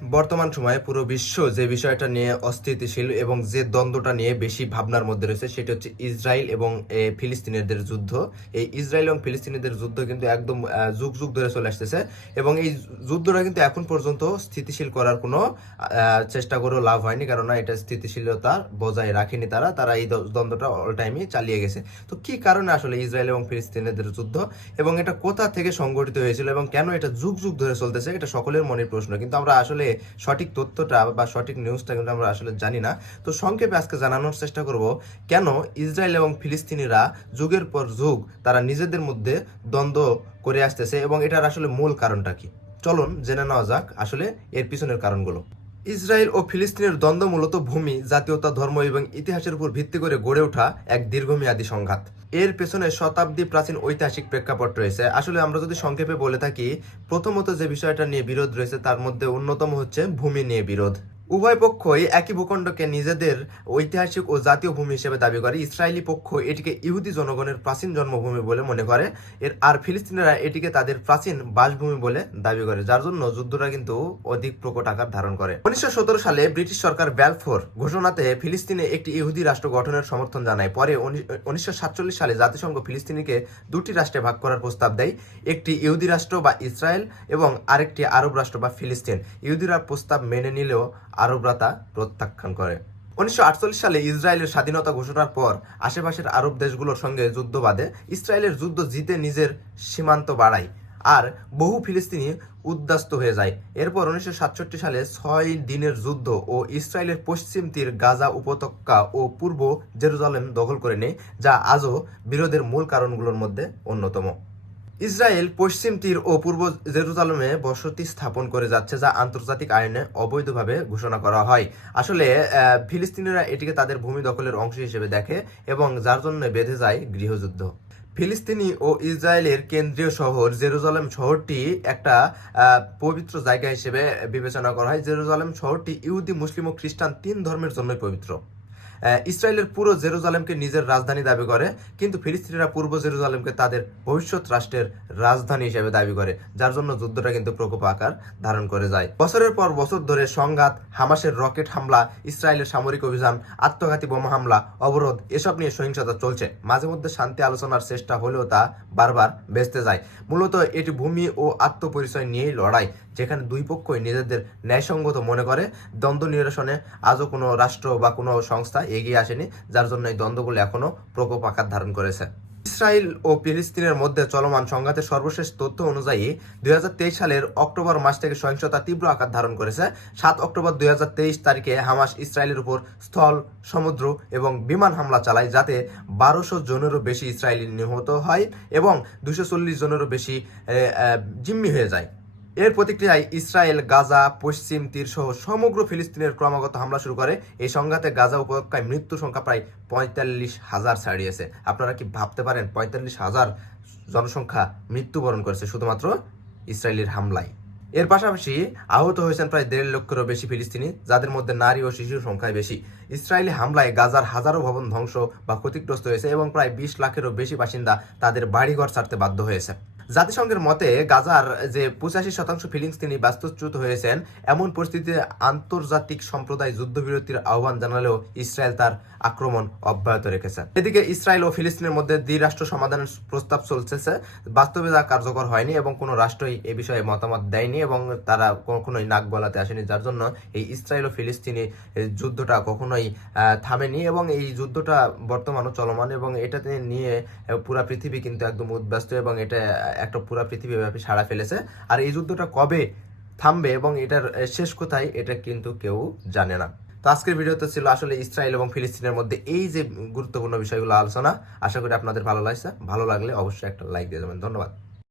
বর্তমান সময়ে পুরো বিশ্ব যে বিষয়টা নিয়ে অস্থিতিশীল এবং যে দ্বন্দ্বটা নিয়ে বেশি ভাবনার মধ্যে রয়েছে সেটা হচ্ছে ইসরায়েল এবং ফিলিস্তিনিদের যুদ্ধ। এই ইসরায়েল এবং ফিলিস্তিনিদের যুদ্ধ কিন্তু একদম যুগ যুগ ধরে চলে আসতেছে এবং এই যুদ্ধটা কিন্তু এখন পর্যন্ত স্থিতিশীল করার কোনো চেষ্টা করেও লাভ হয়নি, কারণ এটা স্থিতিশীলতা বজায় রাখেনি। তারা এই দ্বন্দ্বটা অল টাইমই চালিয়ে গেছে। তো কি কারণে আসলে ইসরায়েল এবং ফিলিস্তিনিদের যুদ্ধ এবং এটা কোথা থেকে সংগঠিত হয়েছিল এবং কেন এটা যুগ যুগ ধরে চলতেছে, এটা সকলের মনের প্রশ্ন, কিন্তু আমরা আসলে সঠিক তথ্যটা বা সঠিক নিউজটা কিন্তু আমরা আসলে জানি না। তো সংক্ষেপে আজকে জানানোর চেষ্টা করব কেন ইসরায়েল এবং ফিলিস্তিনিরা যুগের পর যুগ তারা নিজেদের মধ্যে দ্বন্দ্ব করে আসতেছে এবং এটার আসলে মূল কারণটা কি। চলুন জেনে নেওয়া যাক আসলে এর পিছনের কারণগুলো। ইসরায়েল ও ফিলিস্তিনের দ্বন্দ্ব মূলত ভূমি, জাতীয়তা, ধর্ম এবং ইতিহাসের উপর ভিত্তি করে গড়ে ওঠা এক দীর্ঘমেয়াদী সংঘাত। এর পেছনে শতাব্দী প্রাচীন ঐতিহাসিক প্রেক্ষাপট রয়েছে। আসলে আমরা যদি সংক্ষেপে বলে থাকি, প্রথমত যে বিষয়টা নিয়ে বিরোধ রয়েছে তার মধ্যে অন্যতম হচ্ছে ভূমি নিয়ে বিরোধ। উভয় পক্ষই একই ভূখণ্ডকে নিজেদের ঐতিহাসিক ও জাতীয় ভূমি হিসেবে দাবি করে। ইসরায়েলি পক্ষ এটিকে ইহুদি জনগণের প্রাচীন জন্মভূমি বলে মনে করে, আর ফিলিস্তিনিরা এটিকে তাদের প্রাচীন বাসভূমি বলে দাবি করে, যার জন্য যুদ্ধটা কিন্তু অধিক প্রকট আকার ধারণ করে। 1917 সালে ব্রিটিশ সরকার ব্যালফোর ঘোষণাতে ফিলিস্তিনে একটি ইহুদি রাষ্ট্র গঠনের সমর্থন জানায়। পরে 1947 সালে জাতিসংঘ ফিলিস্তিনিকে দুটি রাষ্ট্রে ভাগ করার প্রস্তাব দেয়, একটি ইহুদি রাষ্ট্র বা ইসরায়েল এবং আরেকটি আরব রাষ্ট্র বা ফিলিস্তিন। ইহুদিরা প্রস্তাব মেনে নিলেও আরবরা তা প্রত্যাখ্যান করে। 1948 সালে ইসরায়েলের স্বাধীনতা ঘোষণার পর আশেপাশের আরব দেশগুলোর সঙ্গে যুদ্ধ বাঁধে। ইসরায়েলের যুদ্ধ জিতে নিজের সীমান্ত বাড়ায় আর বহু ফিলিস্তিনি উদ্বাস্ত হয়ে যায়। এরপর 1967 সালে 6 দিনের যুদ্ধ ও ইসরায়েলের পশ্চিম তীর, গাজা উপত্যকা ও পূর্ব জেরুজালেম দখল করে নেয়, যা আজও বিরোধের মূল কারণগুলোর মধ্যে অন্যতম। ইসরায়েল পশ্চিম তীর ও পূর্ব জেরুজালেমে বসতি স্থাপন করে যাচ্ছে, যা আন্তর্জাতিক আইনে অবৈধভাবে ঘোষণা করা হয়। আসলে ফিলিস্তিনিরা এটিকে তাদের ভূমি দখলের অংশ হিসেবে দেখে এবং যার জন্য বেঁধে যায় গৃহযুদ্ধ। ফিলিস্তিনি ও ইসরায়েলের কেন্দ্রীয় শহর জেরুজালেম শহরটি একটা পবিত্র জায়গা হিসেবে বিবেচনা করা হয়। জেরুজালেম শহরটি ইহুদি, মুসলিম ও খ্রিস্টান 3 ধর্মের জন্যই পবিত্র। ইসরায়েলের পুরো জেরুজালেমকে নিজের রাজধানী দাবি করে, কিন্তু ফিলিস্তিনিরা পূর্ব জেরুজালেমকে তাদের ভবিষ্যৎ রাষ্ট্রের রাজধানী হিসেবে দাবি করে, যার জন্য যুদ্ধটা কিন্তু প্রকোপ আকার ধারণ করে যায়। বছরের পর বছর ধরে সংঘাত, হামাসের রকেট হামলা, ইসরায়েলের সামরিক অভিযান, আত্মঘাতী বোমা হামলা, অবরোধ এসব নিয়ে সহিংসতা চলছে। মাঝে মধ্যে শান্তি আলোচনার চেষ্টা হলেও তা বারবার ভেস্তে যায়। মূলত এটি ভূমি ও আত্মপরিচয় নিয়েই লড়াই, যেখানে দুই পক্ষই নিজেদের ন্যায়সঙ্গত মনে করে। দ্বন্দ্ব নিরসনে আজও কোনো রাষ্ট্র বা কোনো সংস্থা এগিয়ে আসেনি, যার জন্য এই দ্বন্দ্বগুলো এখনো প্রকোপ আকার ধারণ করেছে। ইসরায়েল ও ফিলিস্তিনের মধ্যে চলমান সংঘাতের সর্বশেষ তথ্য অনুযায়ী 2023 সালের অক্টোবর মাস থেকে সহিংসতা তীব্র আকার ধারণ করেছে। 7 অক্টোবর 2023 তারিখে হামাস ইসরায়েলের উপর স্থল, সমুদ্র এবং বিমান হামলা চালায়, যাতে 1200 জনেরও বেশি ইসরায়েলি নিহত হয় এবং 240 জনেরও বেশি জিম্মি হয়ে যায়। এর প্রতিক্রিয়ায় ইসরায়েল গাজা, পশ্চিম তীর সহ সমগ্র ফিলিস্তিনের ক্রমাগত হামলা শুরু করে। এই সংঘাতে গাজা উপত্যকায় মৃত্যুর সংখ্যা প্রায় 45,000 ছাড়িয়েছে। আপনারা কি ভাবতে পারেন 45,000 জনসংখ্যা মৃত্যুবরণ করেছে শুধুমাত্র ইসরায়েলের হামলায়। এর পাশাপাশি আহত হয়েছেন প্রায় 1.5 লক্ষেরও বেশি ফিলিস্তিনি, যাদের মধ্যে নারী ও শিশুর সংখ্যায় বেশি। ইসরায়েলি হামলায় গাজার হাজারো ভবন ধ্বংস বা ক্ষতিগ্রস্ত হয়েছে এবং প্রায় 20 লাখেরও বেশি বাসিন্দা তাদের বাড়িঘর ছাড়তে বাধ্য হয়েছে। জাতিসংঘের মতে গাজার যে 85% ফিলিস্তিনি বাস্তুচ্যুত হয়েছেন। এমন পরিস্থিতিতে আন্তর্জাতিক সম্প্রদায় যুদ্ধবিরতির আহ্বান জানালেও ইসরায়েল তার আক্রমণ অব্যাহত রেখেছে। এদিকে ইসরায়েল ও ফিলিস্তিনের মধ্যে দ্বিরাষ্ট্র সমাধানের প্রস্তাব চলছে, বাস্তবে তা কার্যকর হয়নি এবং কোনো রাষ্ট্রই এ বিষয়ে মতামত দেয়নি এবং তারা কখনোই নাক গলাতে আসেনি, যার জন্য এই ইসরায়েল ও ফিলিস্তিনি যুদ্ধটা কখনোই থামেনি এবং এই যুদ্ধটা বর্তমানও চলমান এবং এটা নিয়ে পুরা পৃথিবী কিন্তু একদম উদ্ব্যস্ত এবং এটা একটা পুরা পৃথিবীব্যাপী সাড়া ফেলেছে। আর এই যুদ্ধটা কবে থামবে এবং এটার শেষ কোথায়, এটা কিন্তু কেউ জানে না। তো আজকের ভিডিওতে ছিল আসলে ইসরায়েল এবং ফিলিস্তিনের মধ্যে এই যে গুরুত্বপূর্ণ বিষয়গুলো আলোচনা। আশা করি আপনাদের ভালো লাগছে। ভালো লাগলে অবশ্যই একটা লাইক দিয়ে যাবেন। ধন্যবাদ।